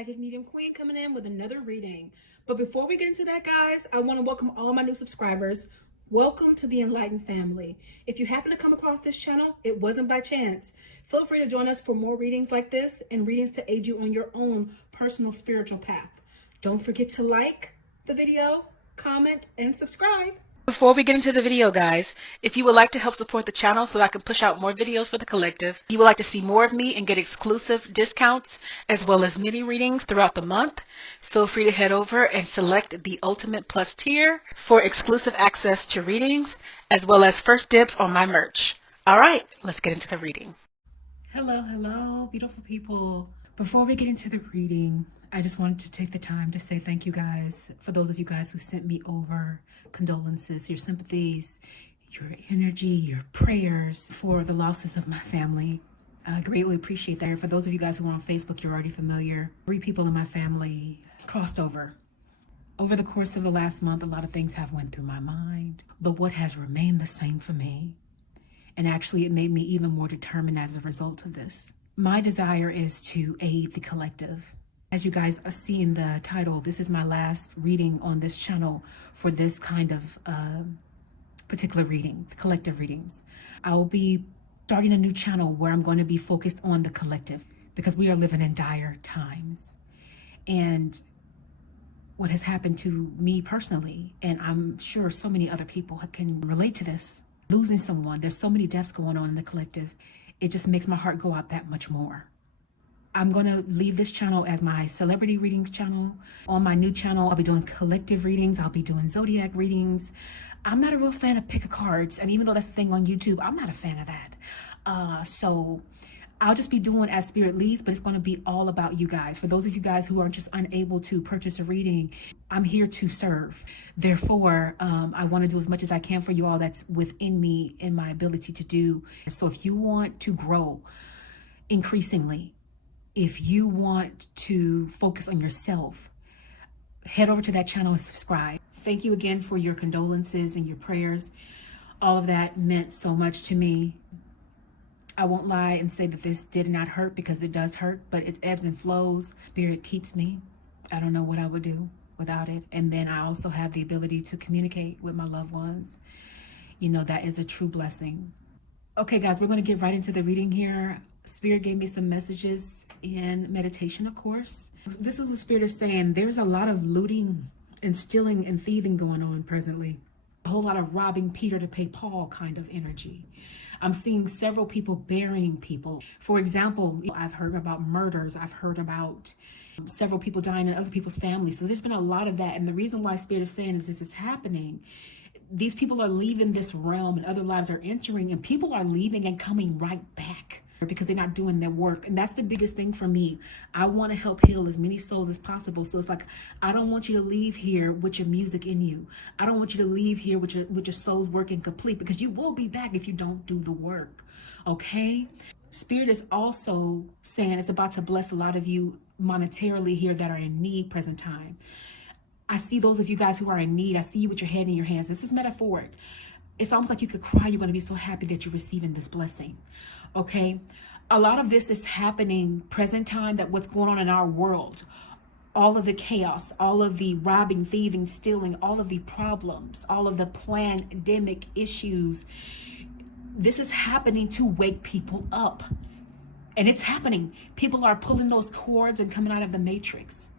Psychic Medium Queen coming in with another reading. But before we get into that, guys, I want to welcome all my new subscribers. Welcome to the Enlightened family. If you happen to come across this channel, it wasn't by chance. Feel free to join us for more readings like this and readings to aid you on your own personal spiritual path. Don't forget to like the video, comment, and subscribe. Before we get into the video, guys, if you would like to help support the channel so that I can push out more videos for the collective, you would like to see more of me and get exclusive discounts as well as mini readings throughout the month, feel free to head over and select the Ultimate Plus tier for exclusive access to readings as well as first dibs on my merch. All right, let's get into the reading. Hello, beautiful people. Before we get into the reading, I just wanted to take the time to say thank you guys for those of you guys who sent me over condolences, your sympathies, your energy, your prayers for the losses of my family. I greatly appreciate that. For those of you guys who are on Facebook, you're already familiar. 3 people in my family crossed over. Over the course of the last month, a lot of things have went through my mind, but what has remained the same for me, and actually it made me even more determined as a result of this. My desire is to aid the collective. As you guys see in the title, this is my last reading on this channel for this kind of particular reading, the collective readings. I will be starting a new channel where I'm going to be focused on the collective because we are living in dire times. And what has happened to me personally, and I'm sure so many other people can relate to this, losing someone, there's so many deaths going on in the collective. It just makes my heart go out that much more. I'm going to leave this channel as my celebrity readings channel. On my new channel, I'll be doing collective readings. I'll be doing zodiac readings. I'm not a real fan of pick a cards. I mean, even though that's the thing on YouTube, I'm not a fan of that. So I'll just be doing as spirit leads, but it's going to be all about you guys. For those of you guys who are just unable to purchase a reading, I'm here to serve. Therefore, I want to do as much as I can for you all that's within me and my ability to do. So if you want to grow increasingly, if you want to focus on yourself, head over to that channel and subscribe. Thank you again for your condolences and your prayers. All of that meant so much to me. I won't lie and say that this did not hurt, because it does hurt, but it's ebbs and flows. Spirit keeps me. I don't know what I would do without it. And then I also have the ability to communicate with my loved ones. You know, that is a true blessing. Okay, guys, we're going to get right into the reading here. Spirit gave me some messages in meditation, of course. This is what Spirit is saying. There's a lot of looting and stealing and thieving going on presently. A whole lot of robbing Peter to pay Paul kind of energy. I'm seeing several people burying people. For example, I've heard about murders. I've heard about several people dying in other people's families. So there's been a lot of that. And the reason why Spirit is saying is this is happening. These people are leaving this realm and other lives are entering, and people are leaving and coming right back because they're not doing their work. And that's the biggest thing for me. I want to help heal as many souls as possible. So it's like, I don't want you to leave here with your music in you. I don't want you to leave here with your soul's working complete, because you will be back if you don't do the work. Okay? Spirit is also saying it's about to bless a lot of you monetarily here that are in need present time. I see those of you guys who are in need. I see you with your head in your hands. This is metaphoric. It's almost like you could cry. You're going to be so happy that you're receiving this blessing. Okay? A lot of this is happening present time, that what's going on in our world, all of the chaos, all of the robbing, thieving, stealing, all of the problems, all of the pandemic issues, this is happening to wake people up. And it's happening. People are pulling those cords and coming out of the matrix.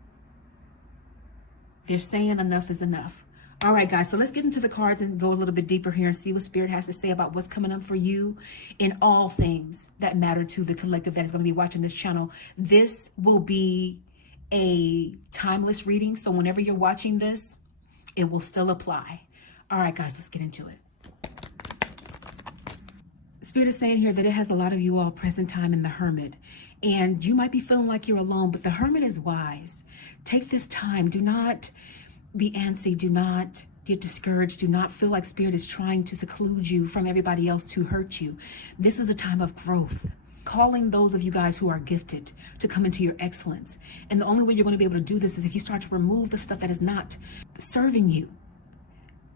They're saying enough is enough. All right, guys, so let's get into the cards and go a little bit deeper here and see what Spirit has to say about what's coming up for you in all things that matter to the collective that is going to be watching this channel. This will be a timeless reading, so whenever you're watching this, it will still apply. All right, guys, let's get into it. Spirit is saying here that it has a lot of you all present time in the Hermit, and you might be feeling like you're alone, but the Hermit is wise. Take this time. Do not be antsy. Do not get discouraged. Do not feel like Spirit is trying to seclude you from everybody else to hurt you. This is a time of growth. Calling those of you guys who are gifted to come into your excellence. And the only way you're going to be able to do this is if you start to remove the stuff that is not serving you.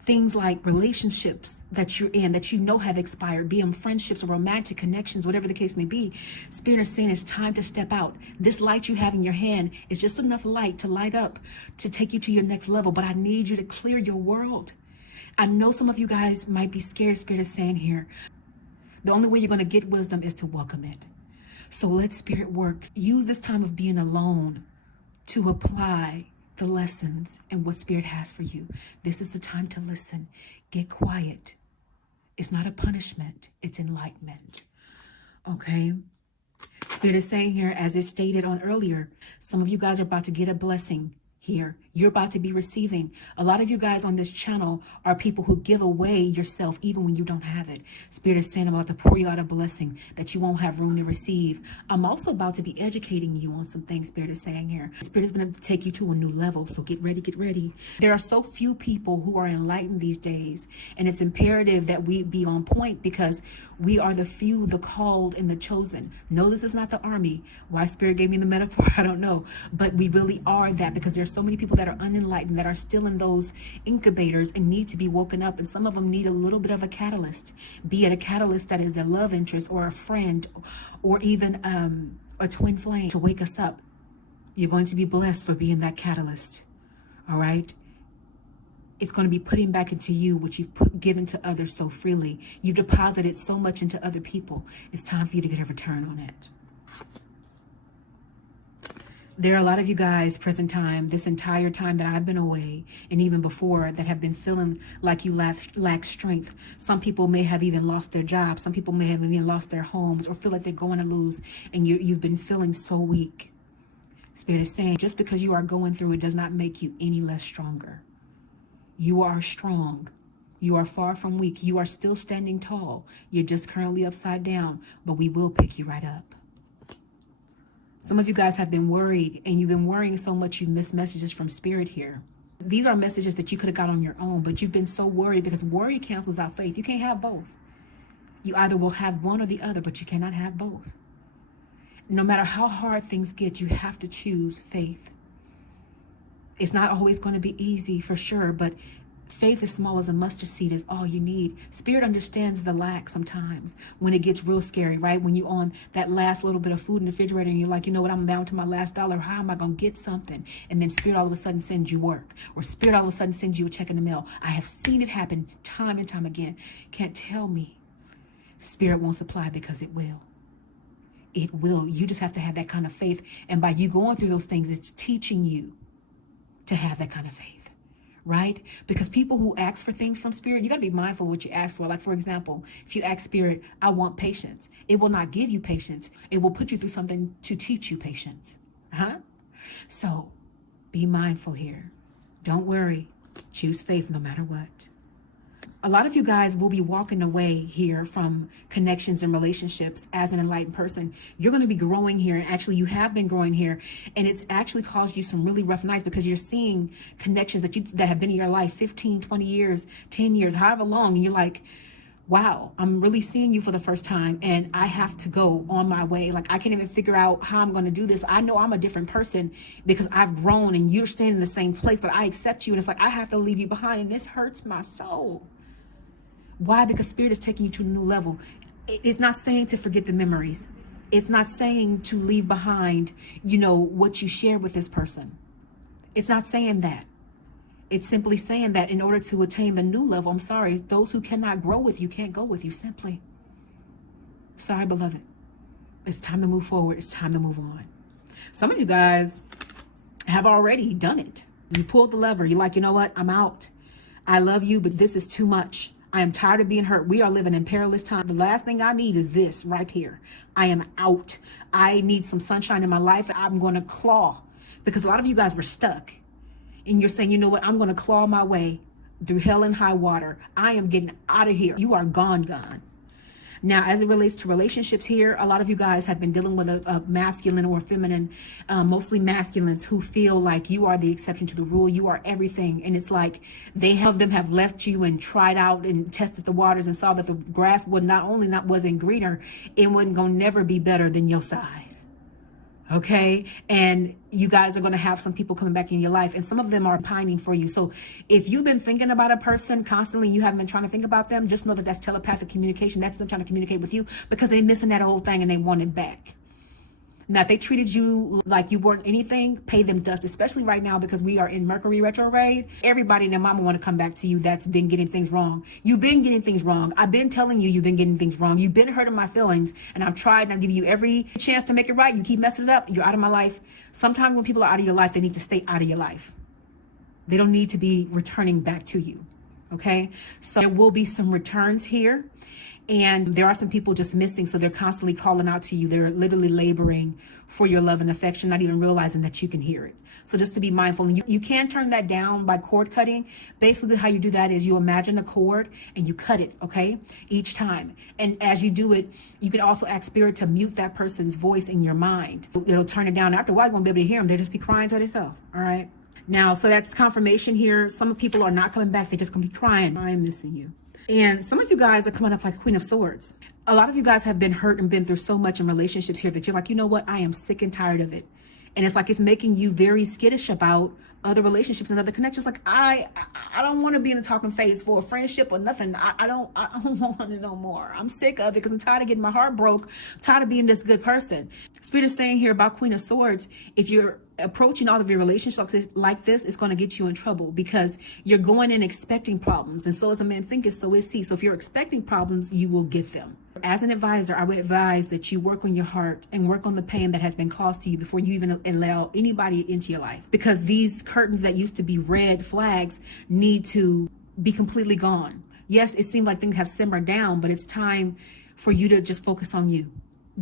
things like relationships that you're in that you know have expired, be them friendships or romantic connections, whatever the case may be. Spirit is saying it's time to step out. This light you have in your hand is just enough light to light up, to take you to your next level. But I need you to clear your world. I know some of you guys might be scared. Spirit is saying here, the only way you're going to get wisdom is to welcome it. So let Spirit work. Use this time of being alone to apply the lessons and what Spirit has for you. This is the time to listen. Get quiet. It's not a punishment. It's enlightenment. Okay? Spirit is saying here, as it stated on earlier, some of you guys are about to get a blessing here. You're about to be receiving. A lot of you guys on this channel are people who give away yourself even when you don't have it. Spirit is saying I'm about to pour you out a blessing that you won't have room to receive. I'm also about to be educating you on some things. Spirit is saying here. Spirit is going to take you to a new level. So get ready, get ready. There are so few people who are enlightened these days. And it's imperative that we be on point because we are the few, the called, and the chosen. No, this is not the army. Why Spirit gave me the metaphor, I don't know. But we really are that because there's so many people that are unenlightened, that are still in those incubators and need to be woken up. And some of them need a little bit of a catalyst, be it a catalyst that is a love interest or a friend or even a twin flame to wake us up. You're going to be blessed for being that catalyst. All right. It's going to be putting back into you what you've given to others so freely. You deposited so much into other people. It's time for you to get a return on it. There are a lot of you guys present time, this entire time that I've been away and even before, that have been feeling like you lack strength. Some people may have even lost their jobs. Some people may have even lost their homes or feel like they're going to lose, and you've been feeling so weak. Spirit is saying just because you are going through it does not make you any less stronger. You are strong. You are far from weak. You are still standing tall. You're just currently upside down, but we will pick you right up. Some of you guys have been worried, and you've been worrying so much you've missed messages from Spirit here. These are messages that you could have got on your own, but you've been so worried because worry cancels out faith. You can't have both. You either will have one or the other, but you cannot have both. No matter how hard things get, you have to choose faith. It's not always going to be easy for sure, but faith as small as a mustard seed is all you need. Spirit understands the lack sometimes when it gets real scary, right? When you're on that last little bit of food in the refrigerator and you're like, you know what, I'm down to my last dollar. How am I going to get something? And then Spirit all of a sudden sends you work, or Spirit all of a sudden sends you a check in the mail. I have seen it happen time and time again. Can't tell me Spirit won't supply, because it will. It will. You just have to have that kind of faith. And by you going through those things, it's teaching you to have that kind of faith, right? Because people who ask for things from Spirit, you got to be mindful of what you ask for. Like, for example, if you ask Spirit, I want patience, it will not give you patience. It will put you through something to teach you patience. So be mindful here. Don't worry. Choose faith no matter what. A lot of you guys will be walking away here from connections and relationships as an enlightened person. You're going to be growing here. And actually, you have been growing here. And it's actually caused you some really rough nights because you're seeing connections that have been in your life 15, 20 years, 10 years, however long. And you're like, wow, I'm really seeing you for the first time. And I have to go on my way. Like, I can't even figure out how I'm going to do this. I know I'm a different person because I've grown and you're staying in the same place, but I accept you. And it's like, I have to leave you behind. And this hurts my soul. Why? Because Spirit is taking you to a new level. It's not saying to forget the memories. It's not saying to leave behind, what you shared with this person. It's not saying that. It's simply saying that in order to attain the new level, I'm sorry, those who cannot grow with you can't go with you, simply. Sorry, beloved. It's time to move forward. It's time to move on. Some of you guys have already done it. You pulled the lever. You're like, you know what? I'm out. I love you, but this is too much. I am tired of being hurt. We are living in perilous times. The last thing I need is this right here. I am out. I need some sunshine in my life. I'm going to claw, because a lot of you guys were stuck and you're saying, you know what? I'm going to claw my way through hell and high water. I am getting out of here. You are gone. Now, as it relates to relationships here, a lot of you guys have been dealing with a masculine or feminine, mostly masculines, who feel like you are the exception to the rule. You are everything. And it's like them have left you and tried out and tested the waters and saw that the grass wasn't greener, it wasn't going to never be better than your side. Okay. And you guys are going to have some people coming back in your life, and some of them are pining for you. So if you've been thinking about a person constantly, you haven't been trying to think about them, just know that that's telepathic communication. That's them trying to communicate with you because they're missing that whole thing and they want it back. Now, if they treated you like you weren't anything, pay them dust, especially right now because we are in Mercury retrograde. Everybody and their mama want to come back to you that's been getting things wrong. You've been getting things wrong. I've been telling you you've been getting things wrong. You've been hurting my feelings, and I've tried, and I've given you every chance to make it right. You keep messing it up. You're out of my life. Sometimes when people are out of your life, they need to stay out of your life. They don't need to be returning back to you. Okay? So there will be some returns here. And there are some people just missing, so they're constantly calling out to you. They're literally laboring for your love and affection, not even realizing that you can hear it. So just to be mindful, and you can turn that down by cord cutting. Basically, how you do that is you imagine a cord and you cut it, okay, each time. And as you do it, you can also ask spirit to mute that person's voice in your mind. It'll turn it down. After a while, you won't be able to hear them. They'll just be crying to themselves, all right? Now, so that's confirmation here. Some people are not coming back. They're just going to be crying. I'm missing you. And some of you guys are coming up like Queen of Swords. A lot of you guys have been hurt and been through so much in relationships here that you're like, you know what? I am sick and tired of it. And it's like it's making you very skittish about other relationships and other connections. Like I don't want to be in a talking phase for a friendship or nothing. I don't want it no more. I'm sick of it because I'm tired of getting my heart broke. I'm tired of being this good person. Spirit is saying here about Queen of Swords, if you're approaching all of your relationships like this, it's going to get you in trouble because you're going in expecting problems. And so as a man thinketh, so is he. So if you're expecting problems, you will get them. As an advisor, I would advise that you work on your heart and work on the pain that has been caused to you before you even allow anybody into your life. Because these curtains that used to be red flags need to be completely gone. Yes, it seems like things have simmered down, but it's time for you to just focus on you.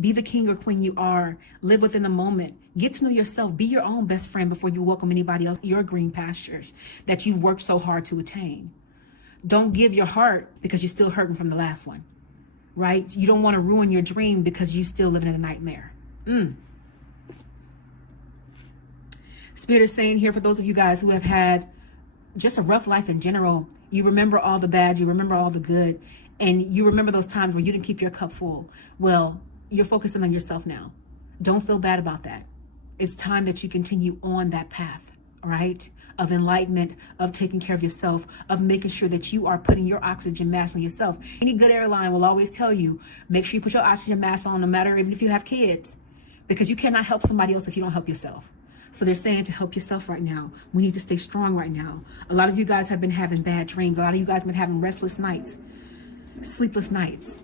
Be the king or queen you are. Live within the moment. Get to know yourself. Be your own best friend before you welcome anybody else your green pastures that you worked so hard to attain. Don't give your heart because you're still hurting from the last one, right? You don't want to ruin your dream because you're still living in a nightmare. Spirit is saying here for those of you guys who have had just a rough life in general, you remember all the bad, you remember all the good, and you remember those times where you didn't keep your cup full. Well, you're focusing on yourself now. Don't feel bad about that. It's time that you continue on that path, right? Of enlightenment, of taking care of yourself, of making sure that you are putting your oxygen mask on yourself. Any good airline will always tell you, make sure you put your oxygen mask on, no matter even if you have kids, because you cannot help somebody else if you don't help yourself. So they're saying to help yourself right now. We need to stay strong right now. A lot of you guys have been having bad dreams. A lot of you guys have been having restless nights, sleepless nights.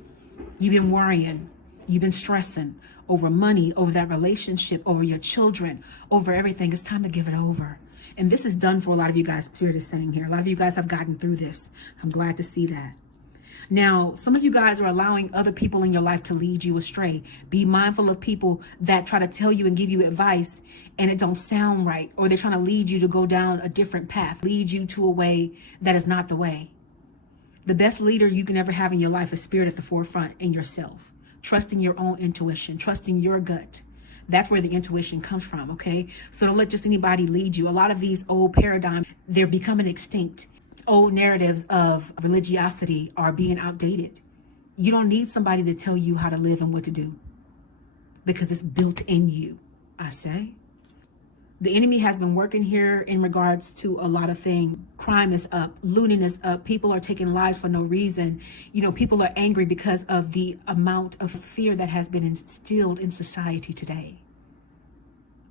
You've been worrying. You've been stressing over money, over that relationship, over your children, over everything. It's time to give it over. And this is done for a lot of you guys, Spirit is saying here. A lot of you guys have gotten through this. I'm glad to see that. Now, some of you guys are allowing other people in your life to lead you astray. Be mindful of people that try to tell you and give you advice and it don't sound right, or they're trying to lead you to go down a different path, lead you to a way that is not the way. The best leader you can ever have in your life is Spirit at the forefront and yourself. Trusting your own intuition, trusting your gut. That's where the intuition comes from, okay? So don't let just anybody lead you. A lot of these old paradigms, they're becoming extinct. Old narratives of religiosity are being outdated. You don't need somebody to tell you how to live and what to do because it's built in you, I say. The enemy has been working here in regards to a lot of things. Crime is up, looting is up, people are taking lives for no reason. You know, people are angry because of the amount of fear that has been instilled in society today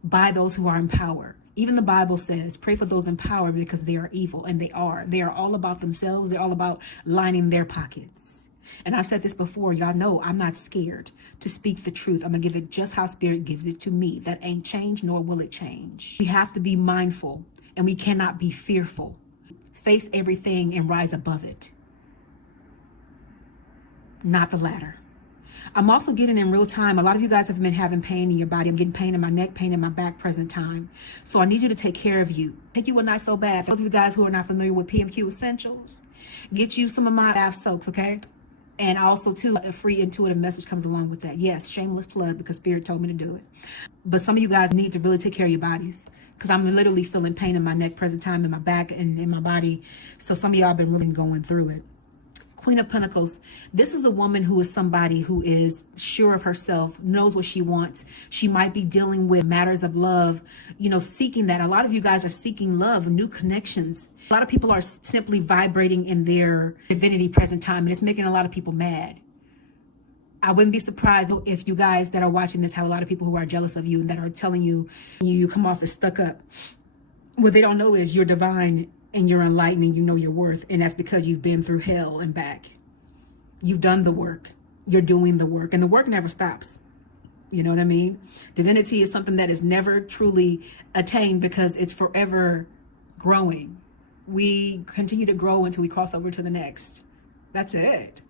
by those who are in power. Even the Bible says, pray for those in power because they are evil, and they are. They are all about themselves. They're all about lining their pockets. And I've said this before, y'all know I'm not scared to speak the truth. I'm gonna give it just how Spirit gives it to me. That ain't changed, nor will it change. We have to be mindful and we cannot be fearful. Face everything and rise above it. Not the latter. I'm also getting in real time. A lot of you guys have been having pain in your body. I'm getting pain in my neck, pain in my back present time. So I need you to take care of you. Take you a night so bath. Those of you guys who are not familiar with PMQ Essentials, get you some of my bath soaks, okay? And also, too, a free intuitive message comes along with that. Yes, shameless plug because Spirit told me to do it. But some of you guys need to really take care of your bodies because I'm literally feeling pain in my neck present time, in my back, and in my body. So some of y'all have been really going through it. Queen of Pentacles. This is a woman who is somebody who is sure of herself, knows what she wants. She might be dealing with matters of love, you know, seeking that. A lot of you guys are seeking love, new connections. A lot of people are simply vibrating in their divinity present time, and it's making a lot of people mad. I wouldn't be surprised if you guys that are watching this have a lot of people who are jealous of you and that are telling you you come off as stuck up. What they don't know is you're divine and you're enlightened and you know your worth. And that's because you've been through hell and back. You've done the work. You're doing the work, and the work never stops. You know what I mean? Divinity is something that is never truly attained because it's forever growing. We continue to grow until we cross over to the next. That's it.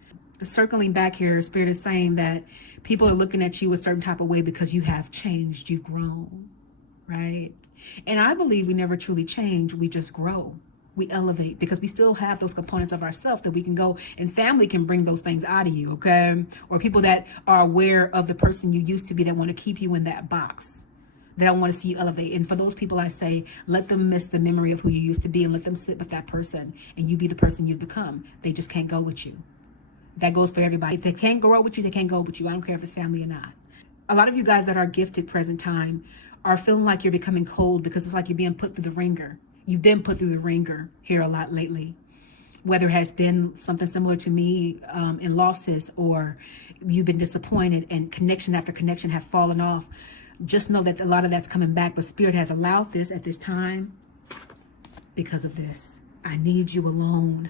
Circling back here, Spirit is saying that people are looking at you a certain type of way because you have changed. You've grown, right? And I believe we never truly change. We just grow. We elevate because we still have those components of ourselves that we can go, and family can bring those things out of you, okay? Or people that are aware of the person you used to be that want to keep you in that box. They don't want to see you elevate. And for those people, I say, let them miss the memory of who you used to be and let them sit with that person and you be the person you've become. They just can't go with you. That goes for everybody. If they can't grow with you, they can't go with you. I don't care if it's family or not. A lot of you guys that are gifted present time are feeling like you're becoming cold because it's like you're being put through the ringer. You've been put through the ringer here a lot lately. Whether it has been something similar to me in losses, or you've been disappointed and connection after connection have fallen off. Just know that a lot of that's coming back, but Spirit has allowed this at this time because of this. I need you alone.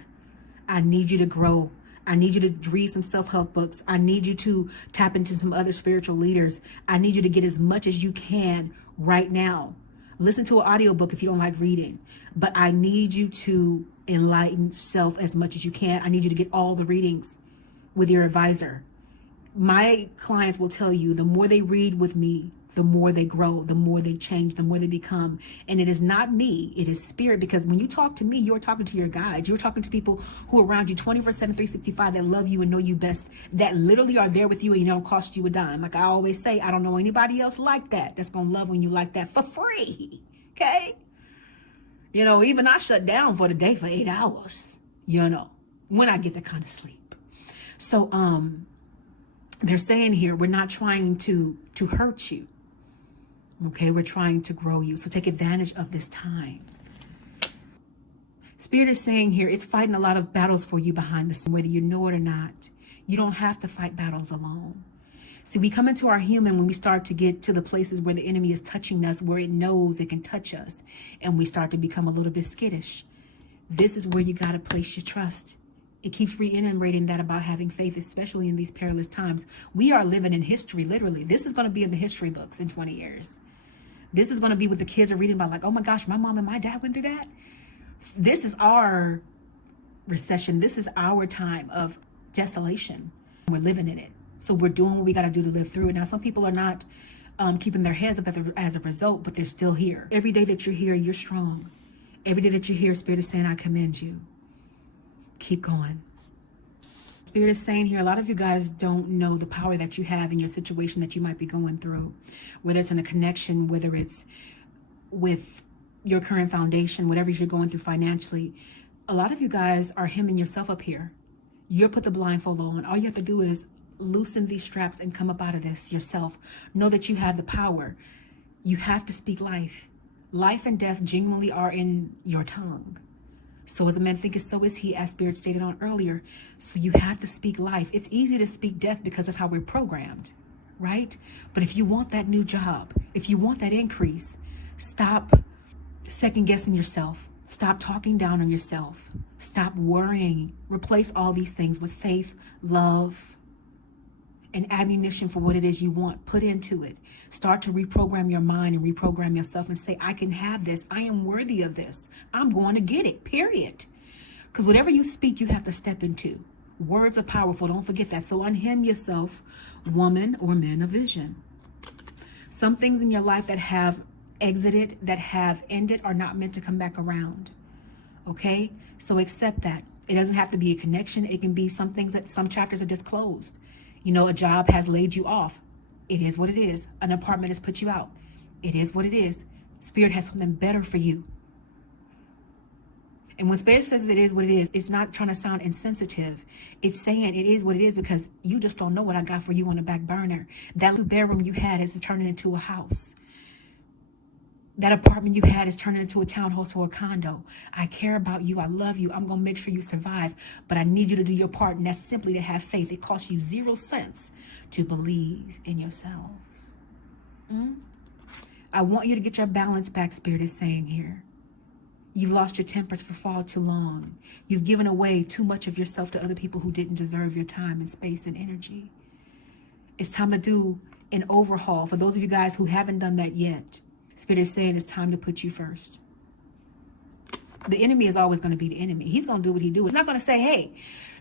I need you to grow. I need you to read some self-help books. I need you to tap into some other spiritual leaders. I need you to get as much as you can right now. Listen to an audiobook if you don't like reading. But I need you to enlighten self as much as you can. I need you to get all the readings with your advisor. My clients will tell you the more they read with me, the more they grow, the more they change, the more they become. And it is not me, it is Spirit. Because when you talk to me, you're talking to your guides. You're talking to people who are around you 24/7, 365 that love you and know you best, that literally are there with you and it don't cost you a dime. Like I always say, I don't know anybody else like that that's going to love when you like that for free. Okay? You know, even I shut down for the day for 8 hours, you know, when I get that kind of sleep. So they're saying here, we're not trying to hurt you. Okay, we're trying to grow you. So take advantage of this time. Spirit is saying here, it's fighting a lot of battles for you behind the scenes, whether you know it or not. You don't have to fight battles alone. See, we come into our human when we start to get to the places where the enemy is touching us, where it knows it can touch us, and we start to become a little bit skittish. This is where you got to place your trust. It keeps reiterating that about having faith, especially in these perilous times. We are living in history, literally. This is going to be in the history books in 20 years. This is going to be what the kids are reading about, like, oh my gosh, my mom and my dad went through that. This is our recession. This is our time of desolation. We're living in it. So we're doing what we got to do to live through it. Now, some people are not keeping their heads up as a result, but they're still here. Every day that you're here, you're strong. Every day that you're here, Spirit is saying, I commend you. Keep going. Spirit is saying here, a lot of you guys don't know the power that you have in your situation that you might be going through, whether it's in a connection, whether it's with your current foundation, whatever you're going through financially. A lot of you guys are hemming yourself up here. You'll put the blindfold on. All you have to do is loosen these straps and come up out of this yourself. Know that you have the power. You have to speak life. Life and death genuinely are in your tongue. So as a man thinketh, so is he, as Spirit stated on earlier. So you have to speak life. It's easy to speak death because that's how we're programmed, right? But if you want that new job, if you want that increase, stop second guessing yourself. Stop talking down on yourself. Stop worrying. Replace all these things with faith, love, and ammunition for what it is you want. Put into it. Start to reprogram your mind and reprogram yourself and say, I can have this. I am worthy of this. I'm going to get it, period. Because whatever you speak, you have to step into. Words are powerful. Don't forget that. So unhem yourself, woman or man of vision. Some things in your life that have exited, that have ended, are not meant to come back around. Okay? So accept that. It doesn't have to be a connection. It can be some things that some chapters are just closed. You know, a job has laid you off. It is what it is. An apartment has put you out. It is what it is. Spirit has something better for you. And when Spirit says it is what it is, it's not trying to sound insensitive. It's saying it is what it is because you just don't know what I got for you on the back burner. That 2-bedroom you had is turning into a house. That apartment you had is turning into a townhouse or a condo. I care about you. I love you. I'm going to make sure you survive. But I need you to do your part. And that's simply to have faith. It costs you 0 cents to believe in yourself. I want you to get your balance back, Spirit is saying here. You've lost your tempers for far too long. You've given away too much of yourself to other people who didn't deserve your time and space and energy. It's time to do an overhaul. For those of you guys who haven't done that yet, Spirit is saying it's time to put you first. The enemy is always going to be the enemy. He's going to do what he do. He's not going to say, hey,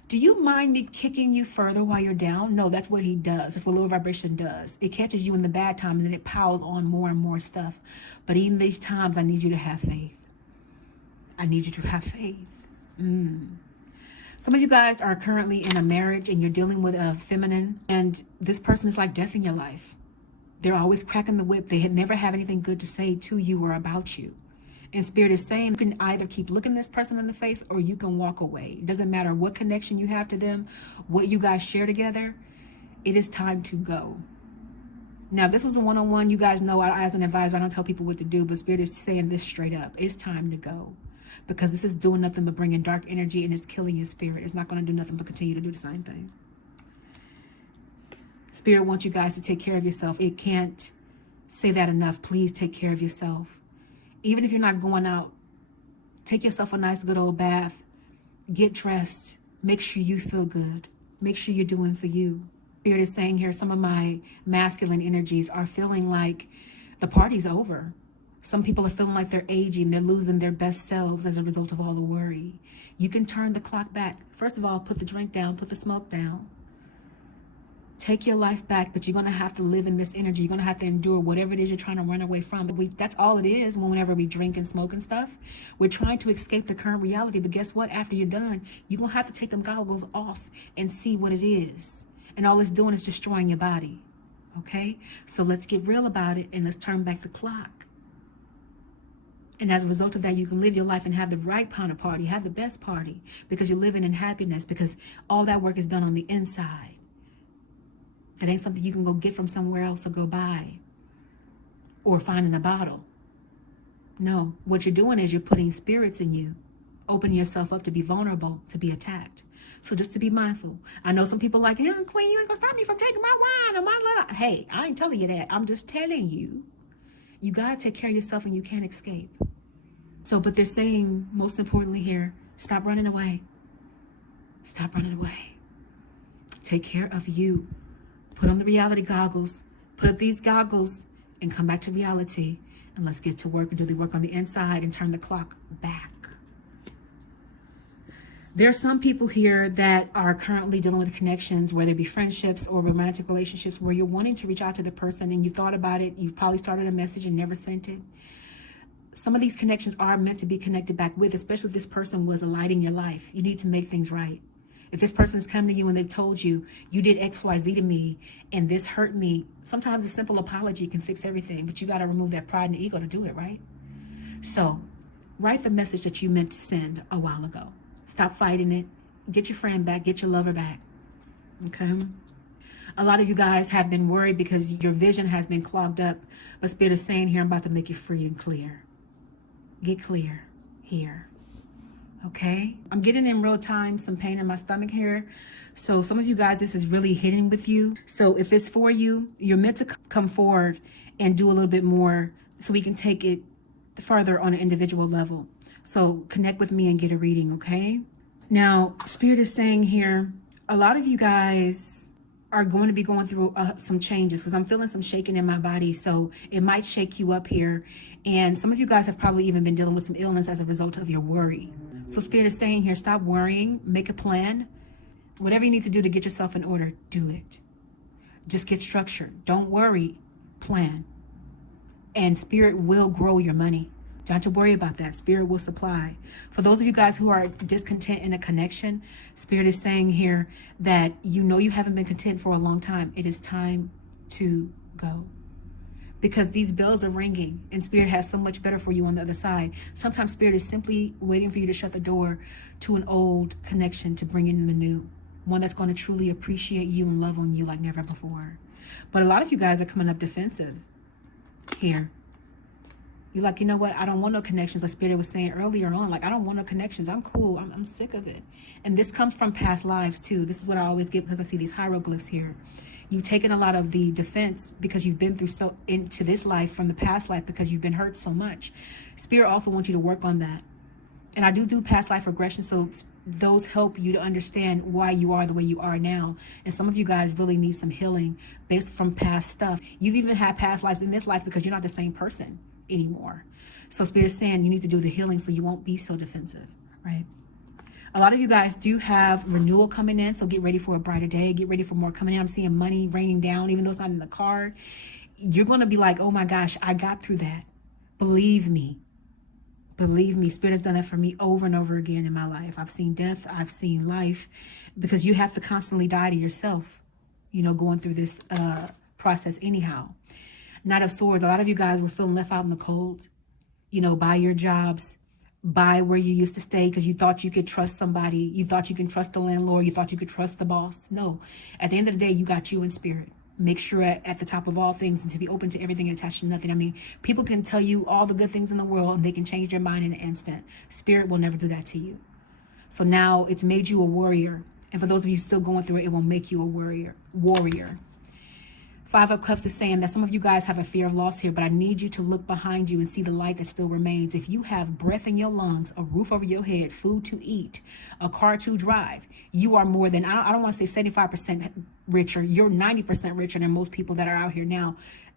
do you mind me kicking you further while you're down? No, that's what he does. That's what lower vibration does. It catches you in the bad times and it piles on more and more stuff. But even these times, I need you to have faith. I need you to have faith. Some of you guys are currently in a marriage and you're dealing with a feminine, and this person is like death in your life. They're always cracking the whip. They never have anything good to say to you or about you. And Spirit is saying you can either keep looking this person in the face or you can walk away. It doesn't matter what connection you have to them, what you guys share together. It is time to go. Now, this was a one-on-one. You guys know, as an advisor, I don't tell people what to do, but Spirit is saying this straight up. It's time to go. Because this is doing nothing but bringing dark energy and it's killing your spirit. It's not going to do nothing but continue to do the same thing. Spirit wants you guys to take care of yourself. It can't say that enough. Please take care of yourself. Even if you're not going out, take yourself a nice good old bath. Get dressed. Make sure you feel good. Make sure you're doing for you. Spirit is saying here, some of my masculine energies are feeling like the party's over. Some people are feeling like they're aging. They're losing their best selves as a result of all the worry. You can turn the clock back. First of all, put the drink down. Put the smoke down. Take your life back, but you're going to have to live in this energy. You're going to have to endure whatever it is you're trying to run away from. That's all it is whenever we drink and smoke and stuff. We're trying to escape the current reality. But guess what? After you're done, you're going to have to take them goggles off and see what it is. And all it's doing is destroying your body. Okay? So let's get real about it and let's turn back the clock. And as a result of that, you can live your life and have the right kind of party, have the best party, because you're living in happiness, because all that work is done on the inside. That ain't something you can go get from somewhere else or go buy or find in a bottle. No, what you're doing is you're putting spirits in you, opening yourself up to be vulnerable, to be attacked. So just to be mindful. I know some people like, Queen, you ain't gonna stop me from drinking my wine or my love. Hey, I ain't telling you that. I'm just telling you, you gotta take care of yourself and you can't escape. So, but they're saying, most importantly here, stop running away. Stop running away. Take care of you. Put on the reality goggles. Put up these goggles and come back to reality. And let's get to work and do the work on the inside and turn the clock back. There are some people here that are currently dealing with connections, whether it be friendships or romantic relationships, where you're wanting to reach out to the person and you thought about it. You've probably started a message and never sent it. Some of these connections are meant to be connected back with, especially if this person was a light in your life. You need to make things right. If this person's come to you and they've told you, you did X, Y, Z to me and this hurt me, sometimes a simple apology can fix everything, but you got to remove that pride and ego to do it, right? So write the message that you meant to send a while ago. Stop fighting it. Get your friend back. Get your lover back. Okay? A lot of you guys have been worried because your vision has been clogged up, but Spirit is saying here, I'm about to make you free and clear. Get clear here. Okay, I'm getting in real time some pain in my stomach here. So some of you guys, this is really hitting with you. So if it's for you, you're meant to come forward and do a little bit more so we can take it further on an individual level. So connect with me and get a reading, okay? Now, Spirit is saying here, a lot of you guys are going to be going through some changes because I'm feeling some shaking in my body. So it might shake you up here. And some of you guys have probably even been dealing with some illness as a result of your worry. So Spirit is saying here, stop worrying, make a plan. Whatever you need to do to get yourself in order, do it. Just get structured. Don't worry, plan. And Spirit will grow your money. Don't have to worry about that. Spirit will supply. For those of you guys who are discontent in a connection, Spirit is saying here that you know you haven't been content for a long time. It is time to go. because these bells are ringing and Spirit has so much better for you on the other side. Sometimes Spirit is simply waiting for you to shut the door to an old connection to bring in the new. One that's going to truly appreciate you and love on you like never before. But a lot of you guys are coming up defensive here. You're like, you know what? I don't want no connections. Like Spirit was saying earlier on, like, I don't want no connections. I'm cool. I'm sick of it. And this comes from past lives too. This is what I always get because I see these hieroglyphs here. You've taken a lot of the defense because you've been through so into this life from the past life because you've been hurt so much. Spirit also wants you to work on that. And I do past life regression, so those help you to understand why you are the way you are now. And some of you guys really need some healing based from past stuff. You've even had past lives in this life because you're not the same person anymore. So Spirit is saying you need to do the healing so you won't be so defensive, right? A lot of you guys do have renewal coming in, so get ready for a brighter day. Get ready for more coming in. I'm seeing money raining down, even though it's not in the card. You're going to be like, oh my gosh, I got through that. Believe me. Believe me, Spirit has done that for me over and over again in my life. I've seen death, I've seen life, because you have to constantly die to yourself, you know, going through this process anyhow. Knight of Swords, a lot of you guys were feeling left out in the cold, you know, by your jobs, by where you used to stay because you thought you could trust somebody. You thought you can trust the landlord. You thought you could trust the boss. No, at the end of the day, you got you in Spirit. Make sure at the top of all things and to be open to everything and attached to nothing. I mean, people can tell you all the good things in the world and they can change their mind in an instant. Spirit will never do that to you. So now it's made you a warrior. And for those of you still going through it, it will make you a warrior. Five of Cups is saying that some of you guys have a fear of loss here, but I need you to look behind you and see the light that still remains. If you have breath in your lungs, a roof over your head, food to eat, a car to drive, you are more than, I don't want to say 75% richer. You're 90% richer than most people that are out here now.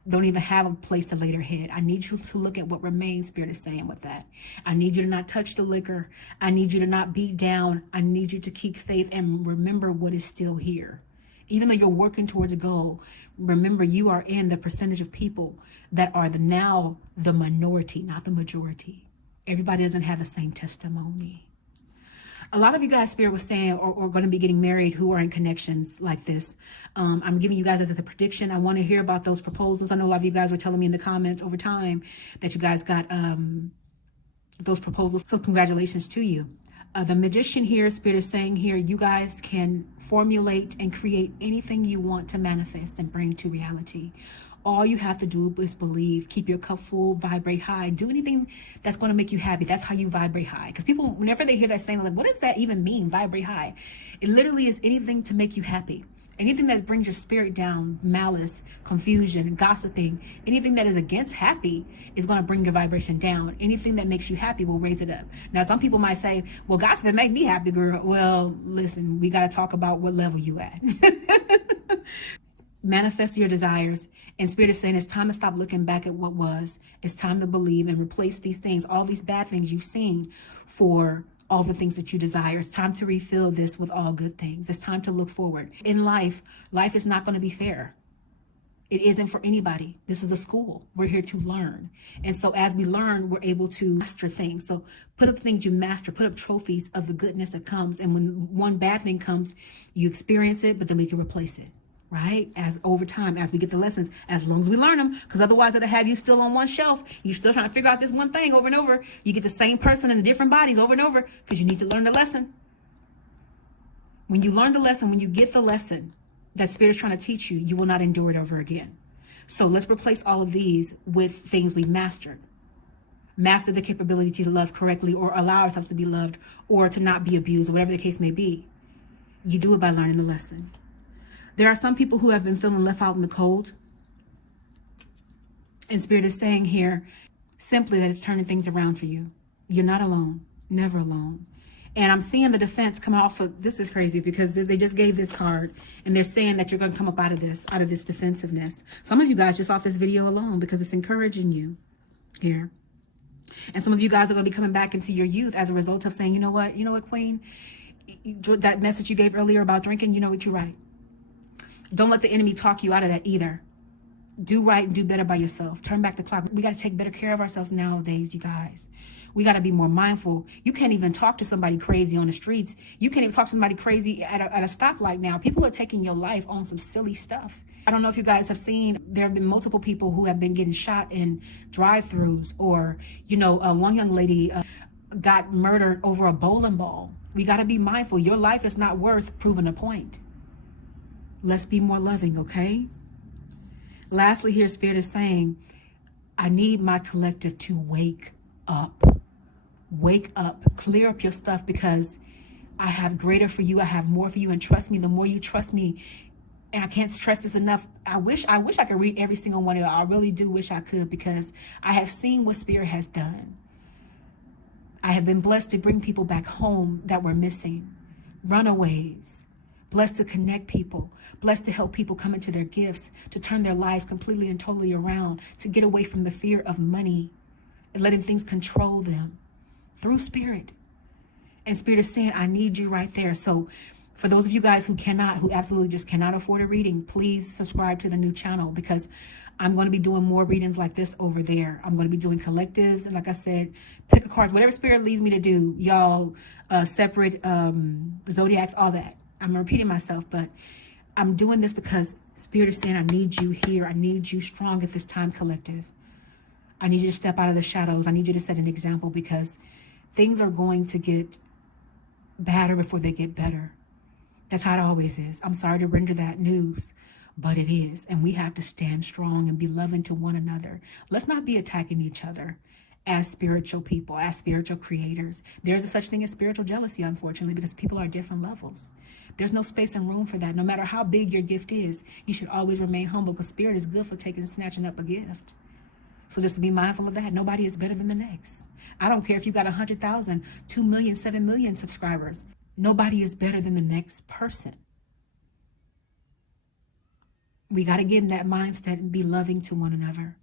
Don't even have a place to lay their head. I need you to look at what remains, Spirit is saying with that. I need you to not touch the liquor. I need you to not beat down. I need you to keep faith and remember what is still here. Even though you're working towards a goal, remember you are in the percentage of people that are now the minority, not the majority. Everybody doesn't have the same testimony. A lot of you guys, Spirit was saying, are going to be getting married who are in connections like this. I'm giving you guys as a prediction. I want to hear about those proposals. I know a lot of you guys were telling me in the comments over time that you guys got those proposals. So congratulations to you. The Magician here, Spirit is saying here, you guys can formulate and create anything you want to manifest and bring to reality. All you have to do is believe, keep your cup full, vibrate high, do anything that's going to make you happy. That's how you vibrate high. Because people, whenever they hear that saying, like, what does that even mean, vibrate high? It literally is anything to make you happy. Anything that brings your spirit down, malice, confusion, gossiping, anything that is against happy is going to bring your vibration down. Anything that makes you happy will raise it up. Now, some people might say, well, gossip make me happy, girl. Well, listen, we got to talk about what level you at. Manifest your desires. And Spirit is saying it's time to stop looking back at what was. It's time to believe and replace these things, all these bad things you've seen for all the things that you desire. It's time to refill this with all good things. It's time to look forward. In life is not going to be fair. It isn't for anybody. This is a school. We're here to learn. And so as we learn, we're able to master things. So put up things you master, put up trophies of the goodness that comes. And when one bad thing comes, you experience it, but then we can replace it. Right? As over time, as we get the lessons, as long as we learn them, because otherwise it'll have you still on one shelf. You're still trying to figure out this one thing over and over. You get the same person in the different bodies over and over because you need to learn the lesson. When you learn the lesson, when you get the lesson that Spirit is trying to teach you, you will not endure it over again. So let's replace all of these with things we've mastered. Master the capability to love correctly or allow ourselves to be loved or to not be abused or whatever the case may be. You do it by learning the lesson. There are some people who have been feeling left out in the cold. And Spirit is saying here simply that it's turning things around for you. You're not alone, never alone. And I'm seeing the defense come off of, this is crazy because they just gave this card and they're saying that you're going to come up out of this defensiveness. Some of you guys just off this video alone because it's encouraging you here. And some of you guys are going to be coming back into your youth as a result of saying, you know what, Queen, that message you gave earlier about drinking, you know what, you're right. Don't let the enemy talk you out of that either. Do right and do better by yourself. Turn back the clock. We got to take better care of ourselves nowadays, you guys. We got to be more mindful. You can't even talk to somebody crazy on the streets. You can't even talk to somebody crazy at a stoplight now. People are taking your life on some silly stuff. I don't know if you guys have seen there have been multiple people who have been getting shot in drive-thrus, or, you know, one young lady got murdered over a bowling ball. We got to be mindful. Your life is not worth proving a point. Let's be more loving, okay? Lastly, here, Spirit is saying, I need my collective to wake up. Wake up. Clear up your stuff, because I have greater for you. I have more for you. And trust me, the more you trust me, and I can't stress this enough, I wish I could read every single one of you. I really do wish I could, because I have seen what Spirit has done. I have been blessed to bring people back home that were missing, runaways, blessed to connect people, blessed to help people come into their gifts, to turn their lives completely and totally around, to get away from the fear of money and letting things control them through Spirit. And Spirit is saying, I need you right there. So for those of you guys who absolutely just cannot afford a reading, please subscribe to the new channel, because I'm going to be doing more readings like this over there. I'm going to be doing collectives. And like I said, pick a card, whatever Spirit leads me to do, y'all, separate zodiacs, all that. I'm repeating myself, but I'm doing this because Spirit is saying, I need you here. I need you strong at this time, collective. I need you to step out of the shadows. I need you to set an example, because things are going to get badder before they get better. That's how it always is. I'm sorry to render that news, but it is. And we have to stand strong and be loving to one another. Let's not be attacking each other as spiritual people, as spiritual creators. There's a such thing as spiritual jealousy, unfortunately, because people are different levels. There's no space and room for that. No matter how big your gift is, you should always remain humble, because Spirit is good for snatching up a gift. So just be mindful of that. Nobody is better than the next. I don't care if you got 100,000, 2 million, 7 million subscribers. Nobody is better than the next person. We got to get in that mindset and be loving to one another.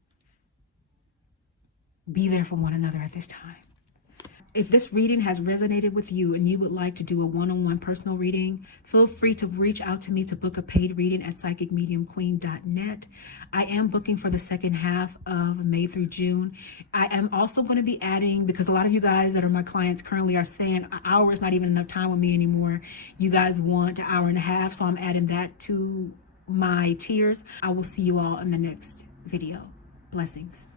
Be there for one another at this time. If this reading has resonated with you and you would like to do a one-on-one personal reading, feel free to reach out to me to book a paid reading at psychicmediumqueen.net. I am booking for the second half of May through June. I am also going to be adding, because a lot of you guys that are my clients currently are saying an hour is not even enough time with me anymore. You guys want an hour and a half, so I'm adding that to my tiers. I will see you all in the next video. Blessings.